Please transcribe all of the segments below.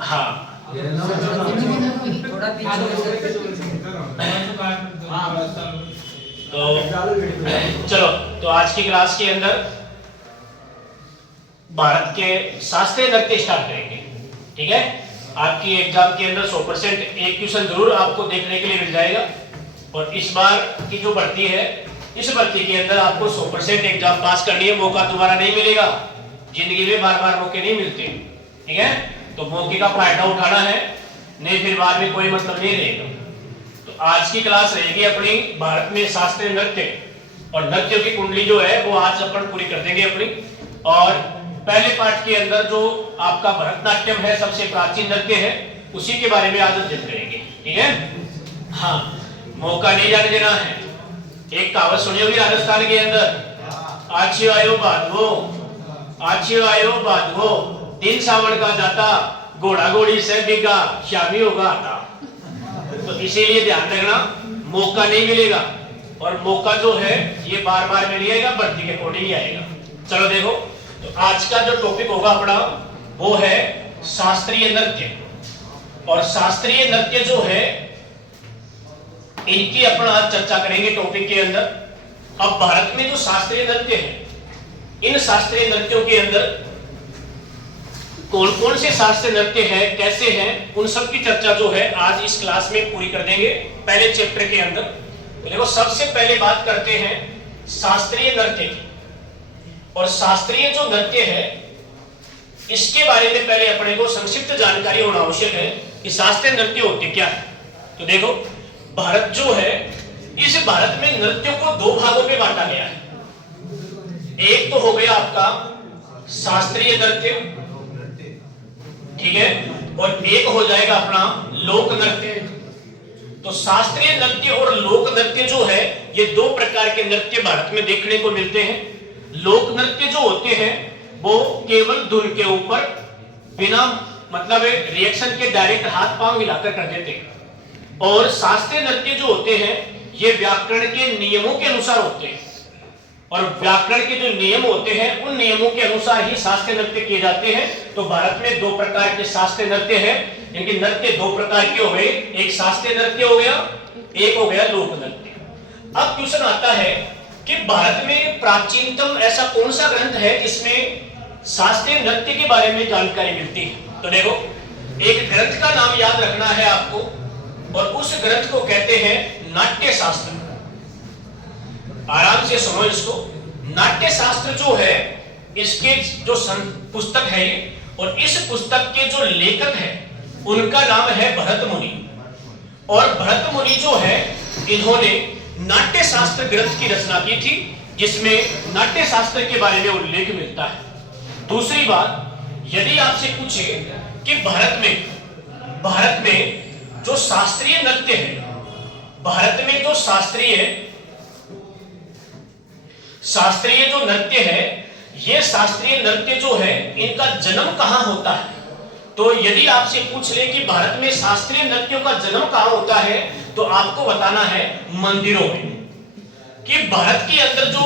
हाँ थोड़ा तो चलो, तो आज की क्लास के अंदर भारत के शास्त्रीय नृत्य स्टार्ट करेंगे। ठीक है, आपकी एग्जाम के अंदर 100% एक क्वेश्चन जरूर आपको देखने के लिए मिल जाएगा। और इस बार की जो भर्ती है, इस भर्ती के अंदर आपको 100% एग्जाम पास करनी है। मौका दोबारा नहीं मिलेगा, जिंदगी में बार बार मौके नहीं मिलते। ठीक है, तो मौके का फायदा उठाना है, नहीं फिर बाद में कोई मतलब नहीं रहेगा। तो आज की क्लास रहेगी अपनी भारत में शास्त्रीय नृत्य, और नृत्य की कुंडली जो है वो आज अपन पूरी कर देंगे अपनी। और पहले पार्ट के अंदर जो आपका भरतनाट्यम है, सबसे प्राचीन नृत्य है, उसी के बारे में आज अध्ययन करेंगे। ठीक है, हाँ, मौका नहीं जाने देना है। एक कहावत सुनी होगी राजस्थान के अंदर, आछियो आयो बाधवो, आछियो आयो बाधवो, दिन सावन का जाता, घोड़ा घोड़ी से बिगा, शामी होगा आता। तो इसीलिए ध्यान रखना, मौका नहीं मिलेगा, और मौका जो है ये बार बार में नहीं आएगा, भर्ती के अकॉर्डिंग ही आएगा। चलो देखो, तो आज का जो टॉपिक होगा अपना वो है शास्त्रीय नृत्य। और शास्त्रीय नृत्य जो है इनकी अपन आज चर्चा करेंगे टॉपिक के अंदर। अब भारत में जो शास्त्रीय नृत्य है, इन शास्त्रीय नृत्यों के अंदर कौन कौन से शास्त्रीय नृत्य है, कैसे हैं, उन सब की चर्चा जो है आज इस क्लास में पूरी कर देंगे पहले चैप्टर के अंदर। तो देखो, सबसे पहले बात करते हैं शास्त्रीय नृत्य की। और शास्त्रीय जो नृत्य है इसके बारे में पहले अपने को संक्षिप्त जानकारी होना आवश्यक है कि शास्त्रीय नृत्य होते क्या है। तो देखो, भारत जो है, इस भारत में नृत्यों को दो भागों में बांटा गया है। एक तो हो गया आपका शास्त्रीय नृत्य, ठीक है, और एक हो जाएगा अपना लोक नृत्य। तो शास्त्रीय नृत्य और लोक नृत्य जो है, ये दो प्रकार के नृत्य भारत में देखने को मिलते हैं। लोक नृत्य जो होते हैं वो केवल धुन के ऊपर बिना मतलब रिएक्शन के डायरेक्ट हाथ पांव हिलाकर कर देते हैं। और शास्त्रीय नृत्य जो होते हैं ये व्याकरण के नियमों के अनुसार होते हैं, और व्याकरण के जो नियम होते हैं उन नियमों के अनुसार ही शास्त्रीय नृत्य किए जाते हैं। तो भारत में दो प्रकार के शास्त्रीय नृत्य हैं। इनके नृत्य दो प्रकार के हो गए, एक शास्त्रीय नृत्य हो गया, एक हो गया लोक नृत्य। अब क्वेश्चन आता है कि भारत में प्राचीनतम ऐसा कौन सा ग्रंथ है जिसमें शास्त्रीय नृत्य के बारे में जानकारी मिलती है। तो देखो, एक ग्रंथ का नाम याद रखना है आपको, और उस ग्रंथ को कहते हैं नाट्य शास्त्र। आराम से सुनो इसको। नाट्य शास्त्र जो है, इसके जो पुस्तक है ये, और इस पुस्तक के जो लेखक है उनका नाम है भरत मुनि। और भरत मुनि जो है, इन्होंने नाट्य शास्त्र ग्रंथ की रचना की थी, जिसमें नाट्य शास्त्र के बारे में उल्लेख मिलता है। दूसरी बात, यदि आपसे पूछे कि भारत में जो शास्त्रीय नृत्य है, भारत में जो शास्त्रीय जो नृत्य है, ये शास्त्रीय नृत्य जो है इनका जन्म कहां होता है। तो यदि आपसे पूछ ले कि भारत में शास्त्रीय नृत्यों का जन्म कहां होता है, तो आपको बताना है मंदिरों में। कि भारत के अंदर जो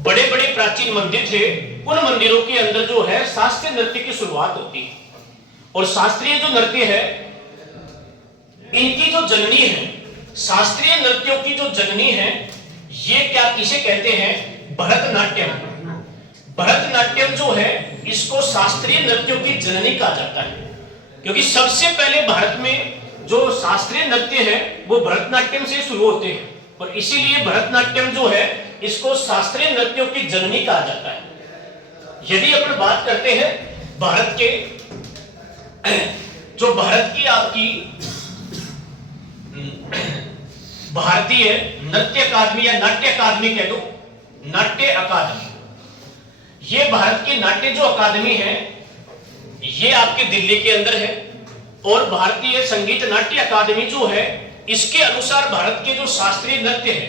बड़े बड़े प्राचीन मंदिर थे, उन मंदिरों के अंदर जो है शास्त्रीय नृत्य की शुरुआत होती है। और शास्त्रीय जो नृत्य है, इनकी जो जननी है, शास्त्रीय नृत्यों की जो जननी है, ये क्या किसे कहते हैं, भरतनाट्यम। भरतनाट्यम जो है, इसको शास्त्रीय नृत्यों की जननी कहा जाता है, क्योंकि सबसे पहले भारत में जो शास्त्रीय नृत्य है वो भरतनाट्यम से शुरू होते हैं, और इसीलिए भरतनाट्यम जो है इसको शास्त्रीय नृत्यों की जननी कहा जाता है। यदि अपन बात करते हैं भारत के जो भारत की आपकी भारतीय नृत्य अकादमी या नाट्य अकादमी कह दो, नाट्य अकादमी, ये भारत की नाट्य जो अकादमी है ये आपके दिल्ली के अंदर है। और भारतीय संगीत नाट्य अकादमी जो है, इसके अनुसार भारत के जो शास्त्रीय नृत्य है,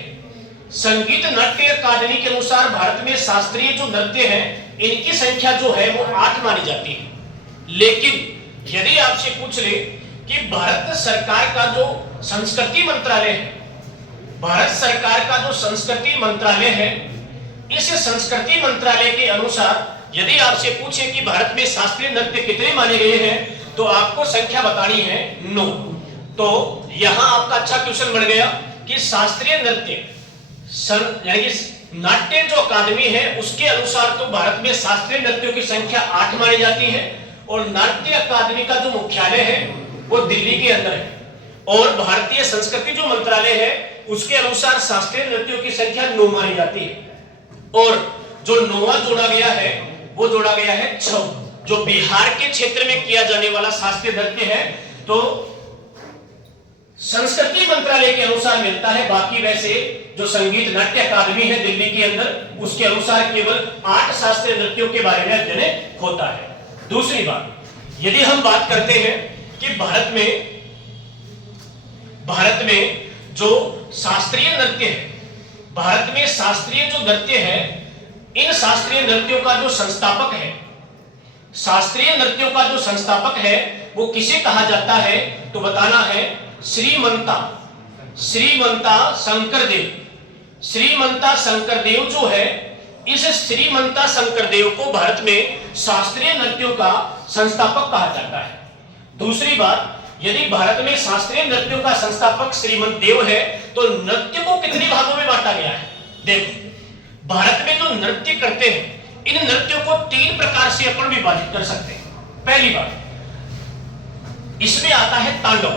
संगीत नाट्य अकादमी के अनुसार भारत में शास्त्रीय जो नृत्य है इनकी संख्या जो है वो 8 मानी जाती है। लेकिन यदि आपसे पूछ ले कि भारत सरकार का जो संस्कृति मंत्रालय है, भारत सरकार का जो संस्कृति मंत्रालय है, इस संस्कृति मंत्रालय के अनुसार यदि आपसे पूछे कि भारत में शास्त्रीय नृत्य कितने माने गए हैं, तो आपको संख्या बतानी है 9। तो यहां आपका अच्छा क्वेश्चन बन गया कि शास्त्रीय नृत्य यानी कि नाट्य जो अकादमी है उसके अनुसार तो भारत में शास्त्रीय नृत्यों की संख्या 8 मानी जाती है, और नाट्य अकादमी का जो मुख्यालय है वो दिल्ली के अंदर है, और भारतीय संस्कृति जो मंत्रालय है उसके अनुसार शास्त्रीय नृत्यों की संख्या 9 मानी जाती है। और जो 9वां जोड़ा गया है वो जोड़ा गया है छौ, जो बिहार के क्षेत्र में किया जाने वाला शास्त्रीय नृत्य है तो संस्कृति मंत्रालय के अनुसार मिलता है। बाकी वैसे जो संगीत नाट्य अकादमी है दिल्ली के अंदर उसके अनुसार केवल 8 शास्त्रीय नृत्यों के बारे में अध्ययन होता है। दूसरी बात, यदि हम बात करते हैं कि भारत में जो शास्त्रीय नृत्य है, भारत में शास्त्रीय जो नृत्य है, इन शास्त्रीय नृत्यों का जो संस्थापक है, शास्त्रीय नृत्यों का जो संस्थापक है वो किसे कहा जाता है तो बताना है श्रीमंता शंकरदेव। श्रीमंता शंकरदेव जो है, इस श्रीमंता शंकरदेव को भारत में शास्त्रीय नृत्यों का संस्थापक कहा जाता है। दूसरी बात, यदि भारत में शास्त्रीय नृत्यों का संस्थापक श्रीमंत देव है तो नृत्य को कितने भागों में बांटा गया है? देखो, भारत में जो नृत्य करते हैं इन नृत्यों को 3 प्रकार से अपन विभाजित कर सकते हैं। पहली बात, इसमें आता है तांडव।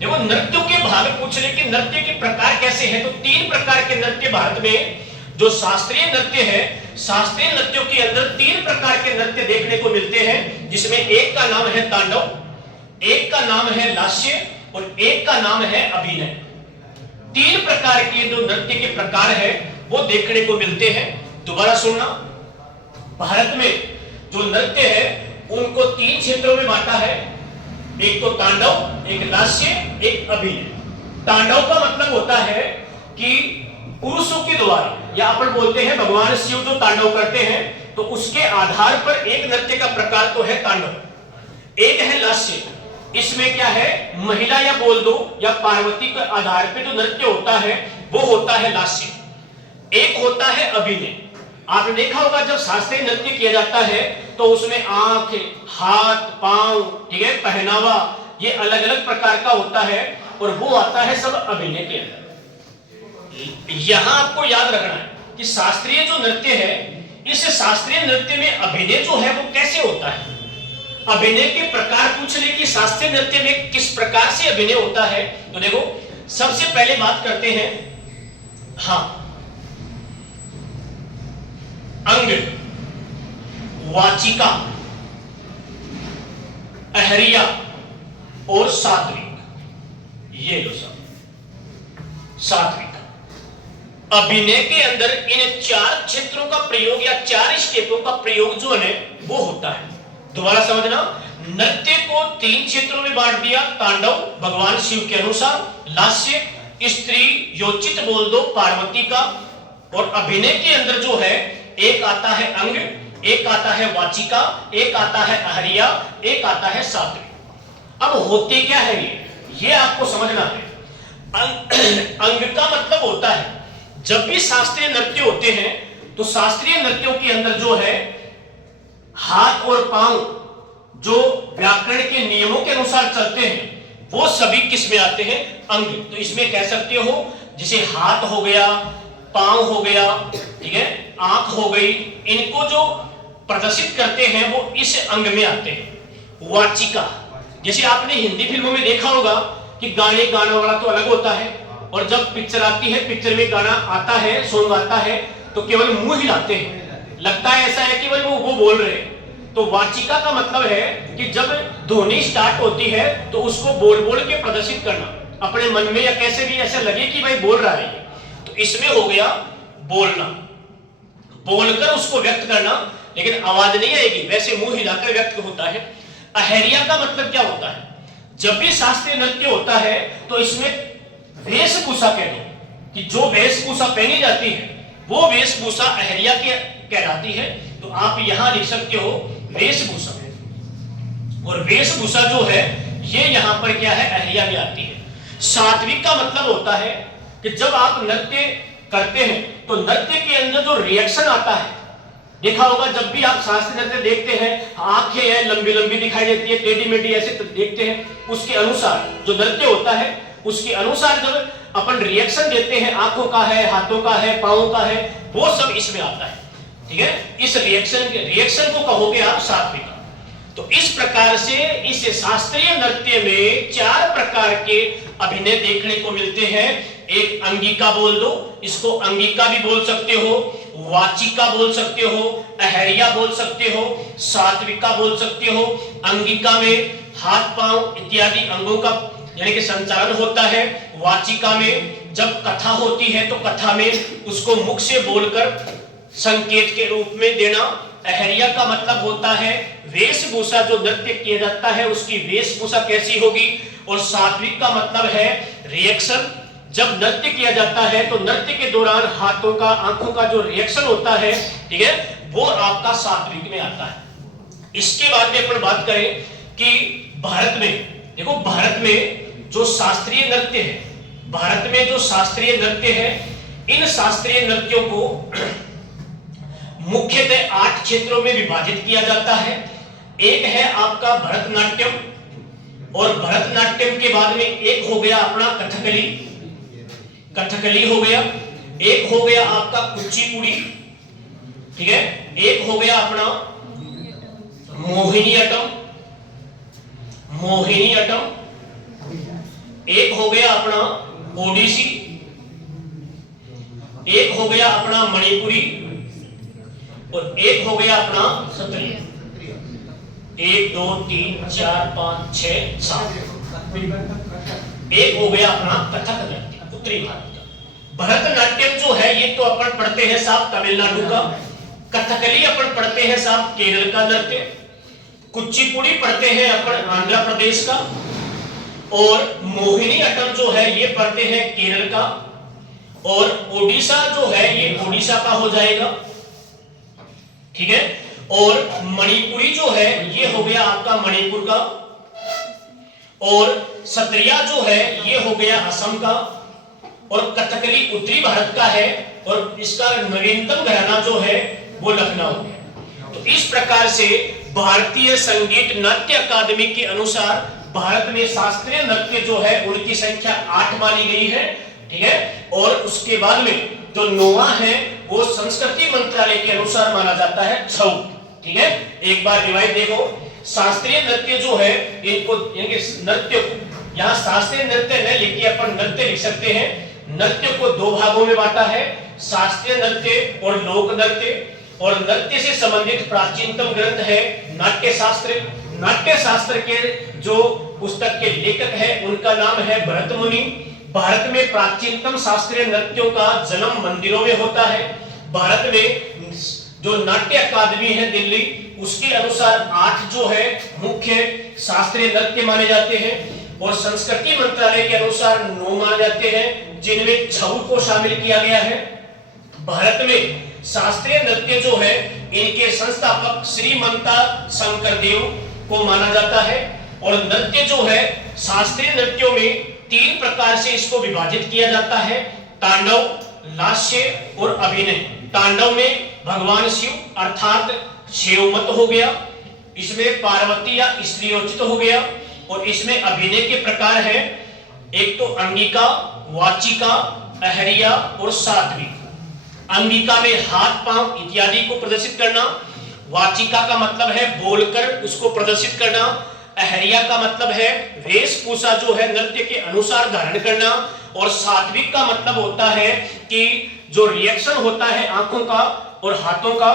देखो, नृत्यों के भाग पूछ रहे कि नृत्य के प्रकार कैसे हैं, तो 3 प्रकार के नृत्य भारत में जो शास्त्रीय नृत्य है, शास्त्रीय नृत्यों के अंदर 3 प्रकार के नृत्य देखने को मिलते हैं, जिसमें एक का नाम है तांडव, एक का नाम है लास्य और एक का नाम है अभिनय। 3 प्रकार के जो नृत्य के प्रकार है वो देखने को मिलते हैं। दोबारा सुनना, भारत में जो नृत्य है उनको 3 क्षेत्रों में बांटा है, एक तो तांडव, एक लास्य, एक अभिनय। तांडव का मतलब होता है कि पुरुषों के द्वारा, या अपन बोलते हैं भगवान शिव जो तांडव करते हैं तो उसके आधार पर एक नृत्य का प्रकार तो है तांडव। एक है लास्य, इसमें क्या है, महिला या बोल दो या पार्वती के आधार पे जो नृत्य होता है वो होता है लास्य। एक होता है अभिनय। आपने देखा होगा जब शास्त्रीय नृत्य किया जाता है तो उसमें आंख, हाथ, पांव, ठीक है, पहनावा, ये अलग अलग प्रकार का होता है, और वो आता है सब अभिनय के अंदर। यहां आपको याद रखना है कि शास्त्रीय जो नृत्य है, इस शास्त्रीय नृत्य में अभिनय जो है वो कैसे होता है। अभिनय के प्रकार पूछ रहे कि शास्त्रीय नृत्य में किस प्रकार से अभिनय होता है, तो देखो सबसे पहले बात करते हैं, हाँ, अंग, वाचिका, अहरिया और सात्विक। ये लो सब सात्विक। अभिनय के अंदर इन 4 क्षेत्रों का प्रयोग या 4 स्टेपों का प्रयोग जो है वो होता है। दोबारा समझना, नृत्य को 3 क्षेत्रों में बांट दिया, तांडव भगवान शिव के अनुसार, लास्य स्त्री योचित बोल दो पार्वती का, और अभिनय के अंदर जो है एक आता है अंग, एक आता है वाचिका, एक आता है अहरिया, एक आता है सात्विक। अब होते क्या है ये आपको समझना है। अंग का मतलब होता है, जब भी शास्त्रीय नृत्य होते हैं तो शास्त्रीय नृत्यों के अंदर जो है हाथ और पांव जो व्याकरण के नियमों के अनुसार चलते हैं वो सभी किस में आते हैं, अंग। तो इसमें कह सकते हो जैसे हाथ हो गया, पांव हो गया, ठीक है, आंख हो गई, इनको जो प्रदर्शित करते हैं वो इस अंग में आते हैं। वाचिका, जैसे आपने हिंदी फिल्मों में देखा होगा कि गाने गाने वाला तो अलग होता है, और जब पिक्चर आती है, पिक्चर में गाना आता है, सॉन्ग आता है, तो केवल मुंह हिलाते हैं, लगता है ऐसा है कि भाई वो बोल रहे हैं। तो वाचिका का मतलब है कि जब ध्वनि स्टार्ट होती है तो उसको बोल बोल के प्रदर्शित करना, अपने मन में या कैसे भी ऐसे लगे कि भाई बोल रहा है ये। तो इसमें हो गया बोलना, बोलकर उसको व्यक्त करना, लेकिन आवाज नहीं आएगी, वैसे मुंह हिलाकर व्यक्त होता है। अहरिया का मतलब क्या होता है, जब भी शास्त्रीय नृत्य होता है तो इसमें वेशभूषा कह दो कि जो वेशभूषा पहनी जाती है वो वेशभूषा अहरिया की कहलाती है। तो आप यहां लिख सकते हो वेशभूषा, और वेशभूषा जो है ये यहां पर क्या है, अहरिया में आती है। सात्विक का मतलब होता है कि जब आप नृत्य करते हैं तो नृत्य के अंदर जो रिएक्शन आता है, देखा होगा जब भी आप शास्त्रीय नृत्य देखते हैं, आंखें हैं लंबी लंबी दिखाई देती है, टेढ़ी मेढ़ी ऐसे देखते हैं, उसके अनुसार जो नृत्य होता है उसके अनुसार जब अपन रिएक्शन देते हैं, आंखों का है, हाथों का है, पांवों का है, वो सब इसमें आता है। ठीक है, इस रिएक्शन को कहोगे आप सात्विका। तो इस प्रकार से इस शास्त्रीय नृत्य में 4 प्रकार के अभिनय देखने को मिलते हैं। एक अंगिका बोल दो, इसको अंगिका भी बोल सकते हो, वाचिका बोल सकते हो, अहरिया बोल सकते हो, सात्विका बोल सकते हो। अंगिका में हाथ पांव इत्यादि अंगों का यानी कि संचालन होता है। वाचिका में जब कथा होती है तो कथा में उसको मुख से बोलकर संकेत के रूप में देना। अहरिया का मतलब होता है वेशभूषा, जो नृत्य किया जाता है उसकी वेशभूषा कैसी होगी। और सात्विक का मतलब है रिएक्शन, जब नृत्य किया जाता है तो नृत्य के दौरान हाथों का, आंखों का जो रिएक्शन होता है, ठीक है, वो आपका सात्विक में आता है। इसके बाद में अपन बात करें कि भारत में देखो, भारत में जो शास्त्रीय नृत्य है, भारत में जो शास्त्रीय नृत्य है, इन शास्त्रीय नृत्यों को मुख्यतः 8 क्षेत्रों में विभाजित किया जाता है। एक है आपका भरतनाट्यम, और भरतनाट्यम के बाद में एक हो गया अपना कथकली, कथकली हो गया। एक हो गया आपका कुचिपुड़ी, ठीक है। एक हो गया अपना मोहिनीअट्टम, मोहिनीअट्टम। एक हो गया अपना ओडिसी, एक हो गया अपना मणिपुरी, और एक हो गया अपना सत्रिय। 1 2 3 4 5 6 7। एक हो गया अपना कथक नृत्य उत्तरी भारत का। भरतनाट्यम जो है ये तो अपन पढ़ते हैं साहब तमिलनाडु का, कथकली अपन पढ़ते हैं साहब केरल का नृत्य, कुचिपुड़ी पढ़ते हैं अपन आंध्र प्रदेश का, और मोहिनीअट्टम जो है ये पढ़ते हैं केरल का, और ओडिशा जो है ये ओडिशा का हो जाएगा, ठीक है। और मणिपुरी जो है ये हो गया आपका मणिपुर का, और सत्रिया जो है ये हो गया असम का, और कथकली उत्तरी भारत का है, और इसका नवीनतम घराना जो है वो लखनऊ है। तो इस प्रकार से भारतीय संगीत नाट्य अकादमी के अनुसार भारत में शास्त्रीय नृत्य जो है उनकी संख्या 8 मानी गई है, ठीक है। और उसके बाद में जो 9वां है वो संस्कृति मंत्रालय के अनुसार माना जाता है 6, ठीक है। एक बार रिवाइज देखो, शास्त्रीय नृत्य जो है इनको नृत्य को यहाँ शास्त्रीय नृत्य न लिखिए, अपन नृत्य लिख सकते हैं। नृत्य को 2 भागों में बांटा है, शास्त्रीय नृत्य और लोक नृत्य। और नृत्य से संबंधित प्राचीनतम ग्रंथ है नाट्य शास्त्र। नाट्य शास्त्र के जो पुस्तक के लेखक है उनका नाम है भरत मुनि। भारत में प्राचीनतम शास्त्रीय नृत्यों का जन्म मंदिरों में होता है। भारत में जो नाट्य अकादमी है दिल्ली, उसके अनुसार 8 जो है मुख्य शास्त्रीय नृत्य माने जाते हैं, और संस्कृति मंत्रालय के अनुसार 9 माने जाते हैं, जिनमें 6 को शामिल किया गया है। भारत में शास्त्रीय नृत्य जो है इनके संस्थापक श्रीमंता शंकरदेव को माना जाता है। और नृत्य जो है शास्त्रीय नृत्यों में 3 प्रकार से इसको विभाजित किया जाता है, तांडव, लास्य और अभिनय। तांडव में भगवान शिव अर्थात शिवमत हो गया, इसमें पार्वती या स्त्रीयोचित हो गया, और इसमें अभिनय के प्रकार है एक तो अंगिका, वाचिका, अहरिया और सात्विक। अंगिका में हाथ पांव इत्यादि को प्रदर्शित करना, वाचिका का मतलब है बोलकर उसको प्रदर्शित करना, अहरिया का मतलब है वेशभूषा जो है नृत्य के अनुसार धारण करना, और सात्विक का मतलब होता है कि जो रिएक्शन होता है आंखों का और हाथों का,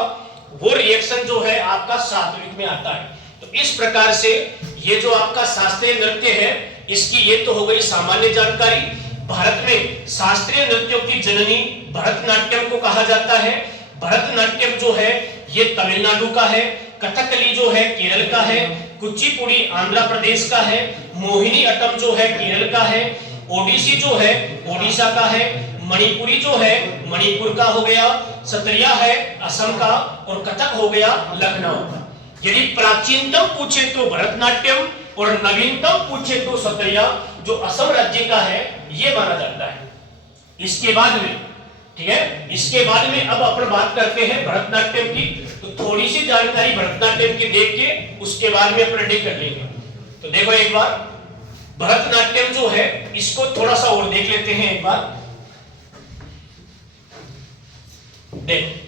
वो रिएक्शन जो है आपका सात्विक में आता है। तो इस प्रकार से ये जो आपका शास्त्रीय नृत्य है इसकी ये तो हो गई सामान्य जानकारी। भारत में शास्त्रीय नृत्यों की जननी भरतनाट्यम को कहा जाता है। भरतनाट्यम जो है ये तमिलनाडु का है, कथकली जो है केरल का है, कुचिपुड़ी आंध्र प्रदेश का है, मोहिनीअट्टम जो है केरल का है, ओडिसी जो है ओडिशा का है, मणिपुरी जो है मणिपुर का हो गया, सत्रिया है असम का, और कथक हो गया लखनऊ का। यदि प्राचीनतम पूछे तो भरतनाट्यम, और नवीनतम पूछे तो सत्रिया जो असम राज्य का है ये माना जाता है। इसके बाद में ठीक है। इसके बाद में अब अपन बात करते हैं भरतनाट्यम की। तो थोड़ी सी जानकारी भरतनाट्यम की देख के उसके बाद में अपन रेडी कर लेंगे। तो देखो एक बार भरतनाट्यम जो है इसको थोड़ा सा और देख लेते हैं एक बार। देखो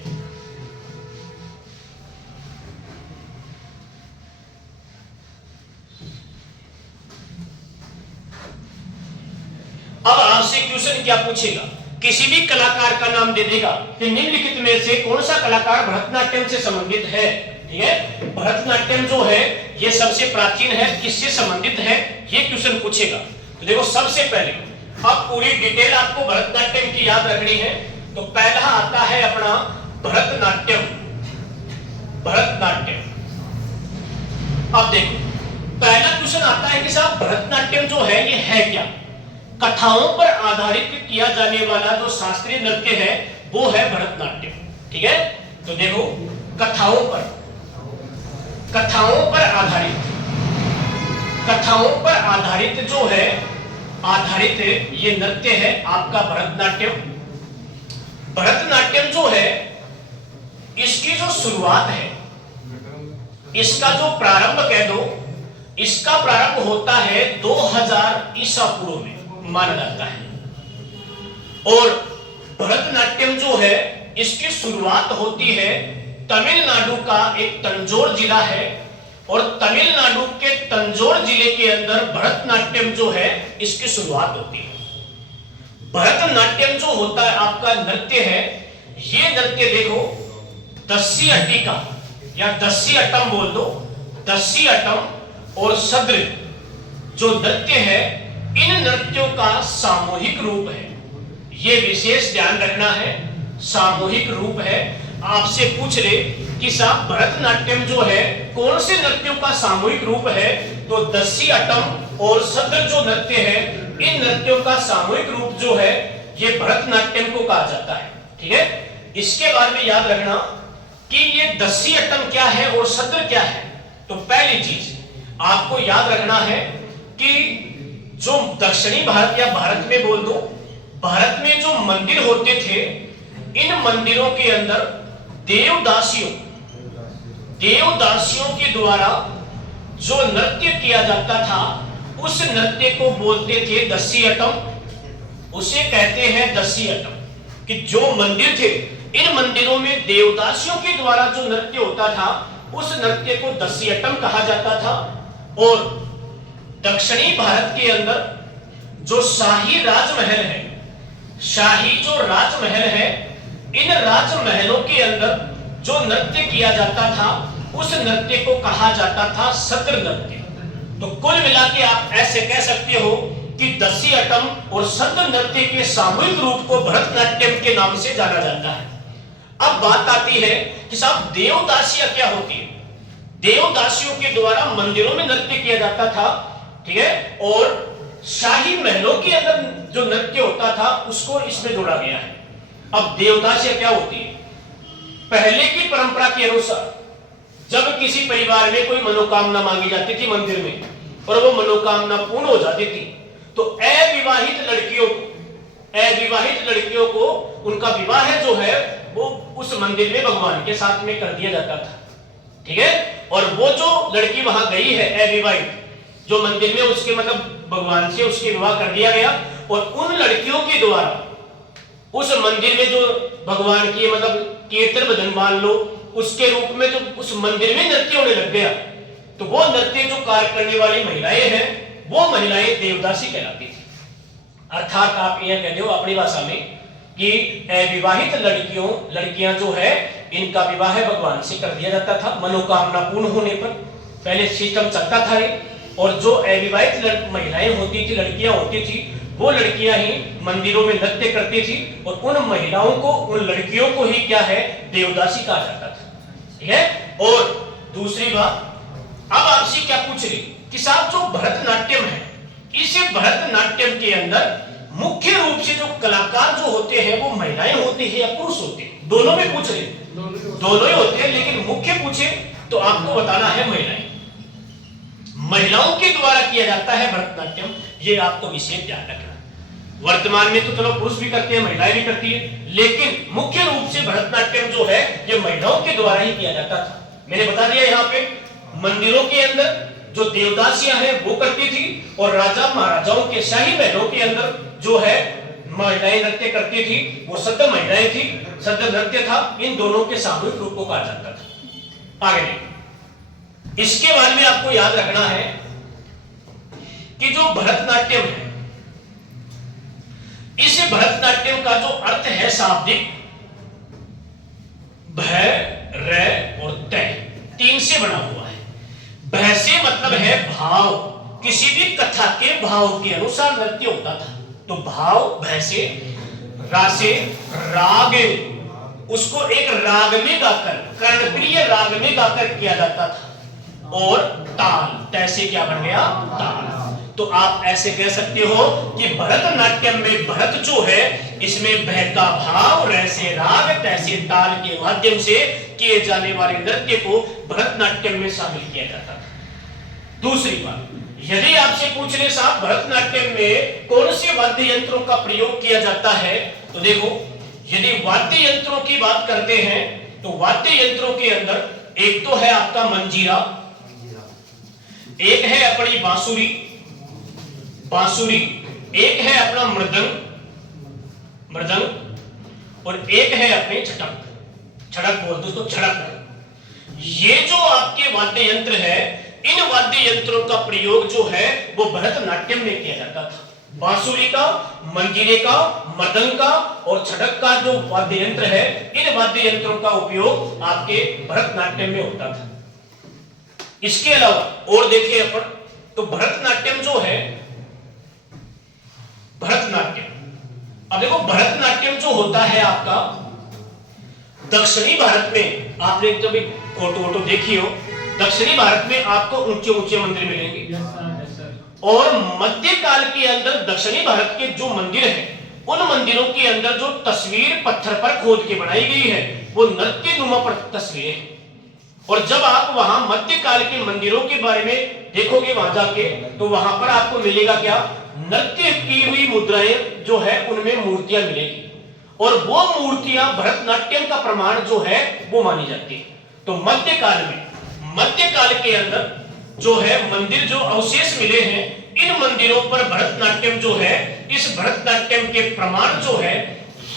अब आपसे क्वेश्चन क्या पूछेगा, किसी भी कलाकार का नाम दे देगा कि निम्नलिखित में से कौन सा कलाकार भरतनाट्यम से संबंधित है। ठीक है, भरतनाट्यम जो है ये सबसे प्राचीन है, किससे संबंधित है ये क्वेश्चन पूछेगा। तो देखो सबसे पहले अब पूरी डिटेल आपको भरतनाट्यम की याद रखनी है। तो पहला आता है अपना भरतनाट्यम। भरतनाट्यम अब देखो पहला क्वेश्चन आता है कि साहब भरतनाट्यम जो है ये है क्या। कथाओं पर आधारित किया जाने वाला जो शास्त्रीय नृत्य है वो है भरतनाट्यम। ठीक है, तो देखो कथाओं पर आधारित जो है आधारित ये नृत्य है आपका भरतनाट्यम। भरतनाट्यम जो है इसकी जो शुरुआत है, इसका जो प्रारंभ कह दो, इसका प्रारंभ होता है 2000 ईसा पूर्व में माना जाता है। और भरतनाट्यम जो है इसकी शुरुआत होती है तमिलनाडु का एक तंजौर जिला है, और तमिलनाडु के तंजौर जिले के अंदर भरतनाट्यम जो है इसकी शुरुआत होती है। भरतनाट्यम जो होता है आपका नृत्य है, ये नृत्य देखो दस्सी अट्टिका या दस्सी अट्टम बोल दो, दस्सी अट्टम और सद्र जो नृत्य है इन नृत्यों का सामूहिक रूप है। ये विशेष ध्यान रखना है, सामूहिक रूप है। आपसे पूछ ले कि साहब भरतनाट्यम जो है कौन से नृत्यों का सामूहिक रूप है, तो दस्सी अट्टम और सद्र जो नृत्य है इन नृत्यों का सामूहिक रूप जो है ये भरतनाट्यम को कहा जाता है। ठीक है, इसके बारे में याद रखना कि ये दस्सी अट्टम क्या है और सद्र क्या है। तो पहली चीज आपको याद रखना है कि जो दक्षिणी भारत या भारत में बोल दो, भारत में जो मंदिर होते थे इन मंदिरों के अंदर देवदासियों के द्वारा जो नृत्य किया जाता था उस नृत्य को बोलते थे दस्सी अट्टम। उसे कहते हैं दस्सी अट्टम कि जो मंदिर थे इन मंदिरों में देवदासियों के द्वारा जो नृत्य होता था उस नृत्य को दस्सी अट्टम कहा जाता था। और दक्षिणी भारत के अंदर जो शाही राजमहल है, शाही जो राजमहल है, इन राजमहलों के अंदर जो नृत्य किया जाता था उस नृत्य को कहा जाता था सद्र नृत्य। तो कुल मिला के आप ऐसे कह सकते हो कि दस्सी अट्टम और सद्र नृत्य के सामूहिक रूप को भरतनाट्यम के नाम से जाना जाता है। अब बात आती है कि साहब देवदासियां क्या होती है। देवदासियों के द्वारा मंदिरों में नृत्य किया जाता था, ठीक है, और शाही महलों के अंदर जो नृत्य होता था उसको इसमें जोड़ा गया है। अब देवदासियां क्या होती है, पहले की परंपरा के अनुसार जब किसी परिवार में कोई मनोकामना मांगी जाती थी मंदिर में और वो मनोकामना पूर्ण हो जाती थी तो अविवाहित लड़कियों को उनका विवाह जो है वो उस मंदिर में भगवान के साथ में कर दिया जाता था। ठीक है, और वो जो लड़की वहां गई है अविवाहित, जो मंदिर में उसके मतलब भगवान से उसके विवाह कर दिया गया, और उन लड़कियों के द्वारा उस मंदिर में जो भगवान की मतलब कीर्तन भजन मान लो उसके रूप में जो उस मंदिर में नृत्य होने लग गया, तो वो नृत्य जो कार्य करने वाली महिलाएं हैं वो महिलाएं देवदासी कहलाती थी। अर्थात आप यह कह दो अपनी भाषा में कि अविवाहित लड़कियां जो है इनका विवाह भगवान से कर दिया जाता था मनोकामना पूर्ण होने पर। पहले सिस्टम चलता था ये, और जो अविवाहित महिलाएं होती थी, लड़कियां होती थी, वो लड़कियां ही मंदिरों में नृत्य करती थी और उन महिलाओं को, उन लड़कियों को ही क्या है देवदासी कहा जाता था। ठीक है, और दूसरी बात अब आपसे क्या पूछ रही कि साहब जो भरतनाट्यम है इस भरतनाट्यम के अंदर मुख्य रूप से जो कलाकार जो होते हैं वो महिलाएं होती है या पुरुष होते हैं, दोनों में पूछ रहे, दोनों ही होते हैं, लेकिन मुख्य पूछे तो आपको बताना है महिलाएं। महिलाओं के द्वारा किया जाता है भरतनाट्यम, ये आपको विशेष ध्यान रखना। वर्तमान में तो चलो पुरुष भी करते हैं, महिलाएं भी करती है, लेकिन मुख्य रूप से भरतनाट्यम जो है ये महिलाओं के द्वारा ही किया जाता था। मैंने बता दिया यहाँ पे मंदिरों के अंदर जो देवदासियां हैं वो करती थी, और राजा महाराजाओं के शाही महलों के अंदर जो है महिलाएं नृत्य करती थी, वो सद्य महिलाएं थी, सद्य नृत्य था। इन दोनों के सामूहिक रूप को कहा जाता था। आगे देखिए, इसके बारे में आपको याद रखना है कि जो भरतनाट्यम है, इस भरतनाट्यम का जो अर्थ है शाब्दिक, भय, रै और तय, तीन से बना हुआ है। भय से मतलब है भाव, किसी भी कथा के भाव के अनुसार नृत्य होता था, तो भाव भय से, रासे राग, उसको एक राग में गाकर, कर्णप्रिय राग में गाकर किया जाता था, और ताल, तय से क्या बन गया, ताल। तो आप ऐसे कह सकते हो कि भरतनाट्यम में भरत जो है इसमें भय का भाव, रै से राग, तय से ताल के माध्यम से किए जाने वाले नृत्य को भरतनाट्यम में शामिल किया जाता था। दूसरी बात, यदि आपसे पूछ ले साहब भरतनाट्यम में कौन से वाद्य यंत्रों का प्रयोग किया जाता है, तो देखो यदि वाद्य यंत्रों की बात करते हैं तो वाद्य यंत्रों के अंदर एक तो है आपका मंजीरा, एक है अपनी बांसुरी, एक है अपना मृदंग, और एक है अपने छड़क बोलते उसको छड़क। ये जो आपके वाद्य यंत्र है, इन वाद्य यंत्रों का प्रयोग जो है वो भरतनाट्यम में किया जाता था। बांसुरी का, मंजीरे का, मृदंग का और छड़क का जो वाद्य यंत्र है, इन वाद्य यंत्रों का उपयोग आपके भरतनाट्यम में होता था। इसके अलावा और देखिए अपन, तो भरतनाट्यम जो है, अब देखो भरतनाट्यम जो होता है आपका दक्षिणी भारत में, आपने कभी फोटो देखी हो, दक्षिणी भारत में आपको ऊंचे ऊंचे मंदिर मिलेंगे, और मध्यकाल के अंदर दक्षिणी भारत के जो मंदिर हैं, उन मंदिरों के अंदर जो तस्वीर पत्थर पर खोद के बनाई गई है वो नृत्य नुमा तस्वीरें हैं। और जब आप वहां मध्यकाल के मंदिरों के बारे में देखोगे वहां जाके, तो वहां पर आपको मिलेगा क्या, नृत्य की हुई मुद्राएं जो है उनमें मूर्तियां मिलेगी, और वो मूर्तियां भरतनाट्यम का प्रमाण जो है वो मानी जाती है। तो मध्यकाल के अंदर जो है मंदिर जो अवशेष मिले हैं, इन मंदिरों पर भरतनाट्यम जो है, इस भरतनाट्यम के प्रमाण जो है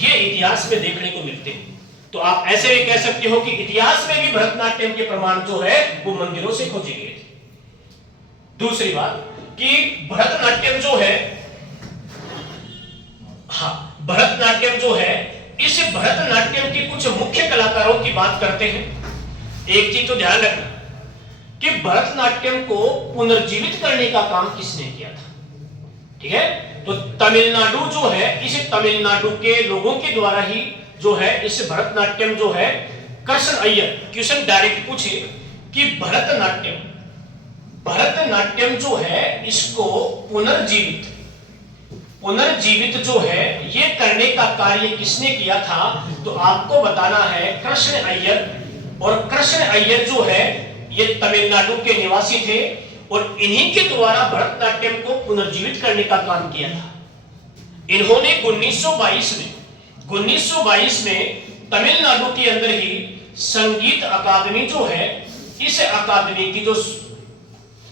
ये इतिहास में देखने को मिलते हैं। तो आप ऐसे भी कह सकते हो कि इतिहास में भी भरतनाट्यम के प्रमाण जो है वो मंदिरों से खोजे गए थे। दूसरी बात कि भरतनाट्यम जो है, भरतनाट्यम जो है, इस भरतनाट्यम के कुछ मुख्य कलाकारों की बात करते हैं। एक चीज तो ध्यान रखना कि भरतनाट्यम को पुनर्जीवित करने का काम किसने किया था, ठीक है। तो तमिलनाडु जो है, इस तमिलनाडु के लोगों के द्वारा ही जो है इस भरतनाट्यम जो है, कृष्ण अय्यर क्वेश्चन डायरेक्ट पूछे कि भरतनाट्यम जो है इसको पुनर्जीवित जो है ये करने का कार्य किसने किया था, तो आपको बताना है कृष्ण अय्यर। और कृष्ण अय्यर जो है ये तमिलनाडु के निवासी थे, और इन्हीं के द्वारा भरतनाट्यम को पुनर्जीवित करने का काम किया था। इन्होंने 1922 में तमिलनाडु के अंदर ही संगीत अकादमी जो है, इस अकादमी की जो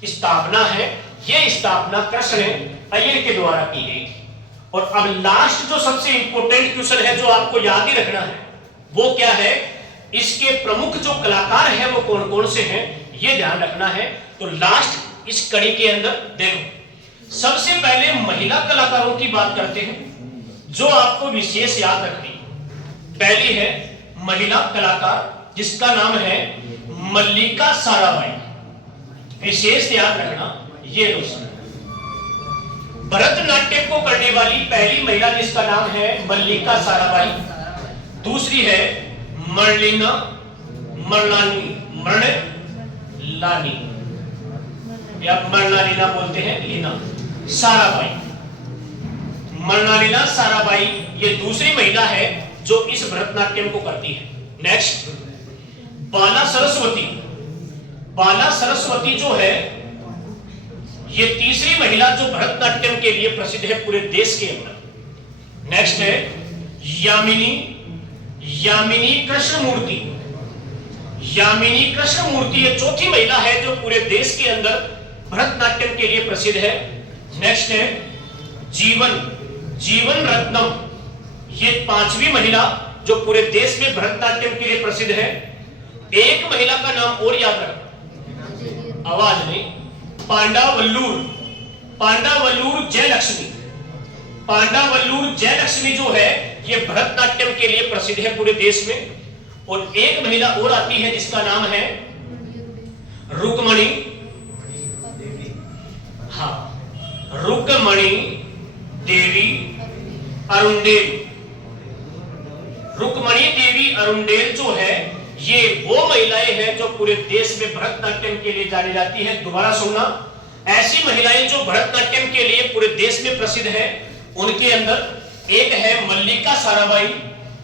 स्थापना है, यह स्थापना कृष्ण अय्यर के द्वारा की गई थी। और अब लास्ट जो सबसे इंपॉर्टेंट क्वेश्चन है जो आपको याद ही रखना है वो क्या है, इसके प्रमुख जो कलाकार हैं वो कौन कौन से हैं, ये ध्यान रखना है। तो लास्ट इस कड़ी के अंदर देखो, सबसे पहले महिला कलाकारों की बात करते हैं जो आपको विशेष याद रखनी। पहली है महिला कलाकार जिसका नाम है मल्लिका साराभाई, विशेष याद रखना ये दोस्तों। भरतनाट्यम को करने वाली पहली महिला जिसका नाम है मल्लिका साराभाई, दूसरी है मरलानी या मरलानीना बोलते हैं, लीना साराभाई। मरलानीना साराभाई ये दूसरी महिला है जो इस भरतनाट्यम को करती है। नेक्स्ट बाला सरस्वती जो है ये तीसरी महिला जो भरतनाट्यम के लिए प्रसिद्ध है पूरे देश के अंदर। नेक्स्ट है यामिनी, यामिनी कृष्णमूर्ति। यामिनी कृष्णमूर्ति ये चौथी महिला है जो पूरे देश के अंदर भरतनाट्यम के लिए प्रसिद्ध है। नेक्स्ट है जीवन, जीवन रत्नम, ये पांचवी महिला जो पूरे देश में भरतनाट्यम के लिए प्रसिद्ध है। एक महिला का नाम और याद रखना, आवाज नहीं, पांडावल्लूर, पांडावल्लूर जयलक्ष्मी। पांडावल्लूर जयलक्ष्मी जो है ये भरतनाट्यम के लिए प्रसिद्ध है पूरे देश में। और एक महिला और आती है जिसका नाम है रुक्मणी, हाँ, रुक्मणी देवी अरुंडेल। रुक्मणी देवी अरुंडेल जो है ये वो महिलाएं हैं जो पूरे देश में भरतनाट्यम के लिए जानी जाती है। दोबारा सुनना, ऐसी महिलाएं जो भरतनाट्यम के लिए पूरे देश में प्रसिद्ध है, उनके अंदर एक है मल्लिका साराभाई,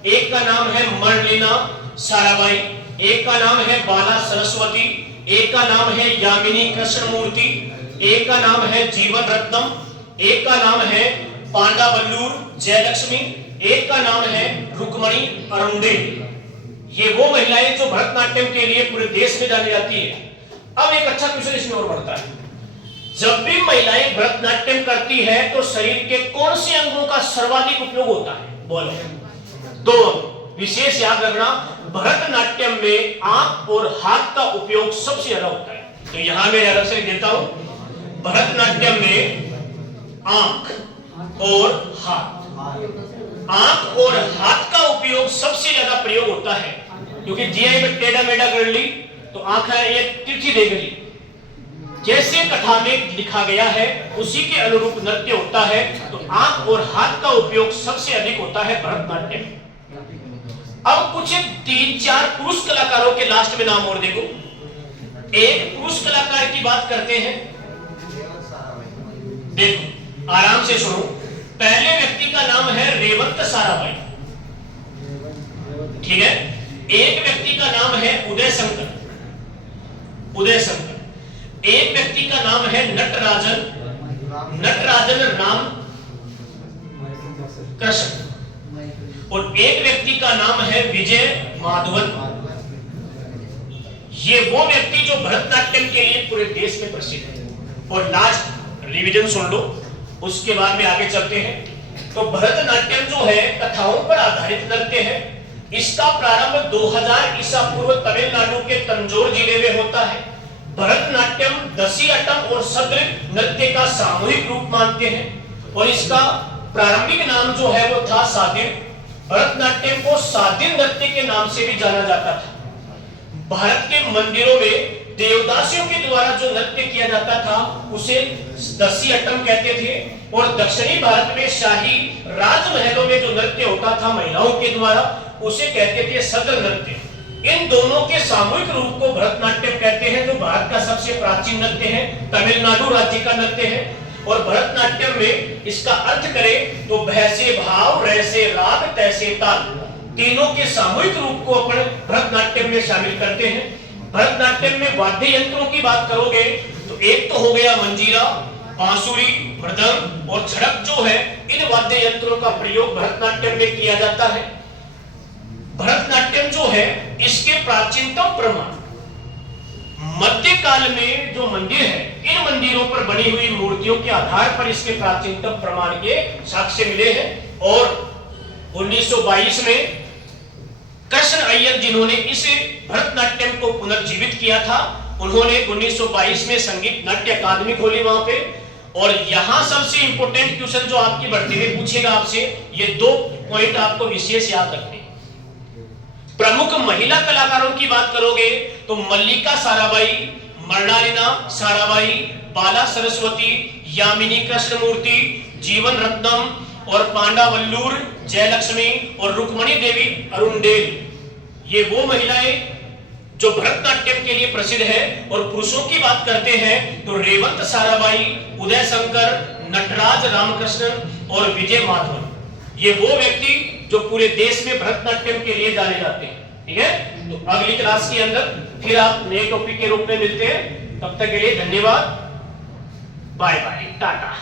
एक का नाम है मर्लिना साराभाई, एक का नाम है बाला सरस्वती, एक का नाम है यामिनी कृष्णमूर्ति, एक का नाम है जीवन रत्नम, एक का नाम है पांडावल्लूर जयलक्ष्मी, एक का नाम है रुक्मणी अरुंडेल। ये वो महिलाएं जो भरतनाट्यम के लिए पूरे देश में जानी जाती है। अब एक अच्छा क्वेश्चन इसमें और बढ़ता है, जब भी महिलाएं भरतनाट्यम करती है तो शरीर के कौन से अंगों का सर्वाधिक उपयोग होता है? बोलो। दो विशेष याद रखना, भरतनाट्यम में आंख और हाथ का उपयोग सबसे ज्यादा होता है। तो यहां मैं अलग से देता हूं, भरतनाट्यम में आंख और हाथ, आंख और हाथ का उपयोग सबसे ज्यादा प्रयोग होता है। क्योंकि जीआई में टेढ़ा मेढ़ा कर ली तो आंख ये तिरछी देख ली, जैसे कथा में लिखा गया है उसी के अनुरूप नृत्य होता है। तो आंख और हाथ का उपयोग सबसे अधिक होता है भरतनाट्यम। अब कुछ 3-4 पुरुष कलाकारों के लास्ट में नाम और देखो। एक पुरुष कलाकार की बात करते हैं, देखो आराम से सुनो। पहले व्यक्ति का नाम है रेवंत साराभाई, ठीक है। एक व्यक्ति का नाम है उदय शंकर, उदय शंकर। एक व्यक्ति का नाम है नटराजन, नटराजन राम कृष्ण। और एक व्यक्ति का नाम है विजय माधवन। ये वो व्यक्ति जो भरतनाट्यम के लिए पूरे देश में प्रसिद्ध है। और लास्ट रिवीजन सुन लो, उसके बाद में आगे चलते हैं। तो भरतनाट्यम जो है कथाओं पर आधारित नृत्य है। इसका प्रारंभ 2000 ईसा पूर्व तमिलनाडु के तंजौर जिले में होता है। भरतनाट्यम दसियट्टम और सदृश नृत्य का सामूहिक रूप मानते हैं और इसका प्रारंभिक नाम जो है वो था सादिन। भरतनाट्यम को सादिन नृत्य के नाम से भी जाना जाता था। भारत के मंदिरों में देवदासियों के द्वारा जो नृत्य किया जाता था उसे दसियट्टम कहते थे। और दक्षिणी भारत में शाही राजमहलों में जो नृत्य होता था महिलाओं के द्वारा उसे कहते थे सदर नृत्य। इन दोनों के सामूहिक रूप को भरतनाट्यम कहते हैं, जो भारत का सबसे प्राचीन नृत्य है, तमिलनाडु राज्य का नृत्य है। और भरतनाट्यम में इसका अर्थ करें तो भैसे भाव, रैसे राग, तैसे ताल, तीनों के सामूहिक रूप को अपन भरतनाट्यम में शामिल करते हैं। भरतनाट्यम में वाद्य यंत्रों की बात करोगे तो एक तो हो गया मंजीरा, बांसुरी, मृदंग और छड़क जो है, इन वाद्य यंत्रों का प्रयोग भरतनाट्यम में किया जाता है। भरतनाट्यम जो है इसके प्राचीनतम प्रमाण मध्यकाल में जो मंदिर है, इन मंदिरों पर बनी हुई मूर्तियों के आधार पर इसके प्राचीनतम प्रमाण के साक्ष्य मिले हैं। और 1922 में कृष्ण अय्यर जिन्होंने इस भरतनाट्यम को पुनर्जीवित किया था, उन्होंने 1922 में संगीत नाट्य अकादमी खोली वहां पे। और यहां सबसे इंपॉर्टेंट क्वेश्चन जो आपकी भर्ती में पूछेगा आपसे, ये 2 पॉइंट आपको विशेष याद रखने। प्रमुख महिला कलाकारों की बात करोगे तो मल्लिका साराभाई, मृणालिनी साराभाई, बाला सरस्वती, यामिनी कृष्णमूर्ति, जीवन रत्नम और पांडावल्लूर जयलक्ष्मी और रुक्मणी देवी अरुंडेल, ये वो महिलाएं जो भरतनाट्यम के लिए प्रसिद्ध है। और पुरुषों की बात करते हैं तो रेवंत साराभाई, उदय शंकर, नटराज रामकृष्णन और विजय माधवन, ये वो व्यक्ति जो पूरे देश में भरतनाट्यम के लिए जाने जाते हैं। ठीक है, तो अगली क्लास के अंदर फिर आप नए टॉपिक के रूप में मिलते हैं। तब तक के लिए धन्यवाद, बाय बाय, टाटा।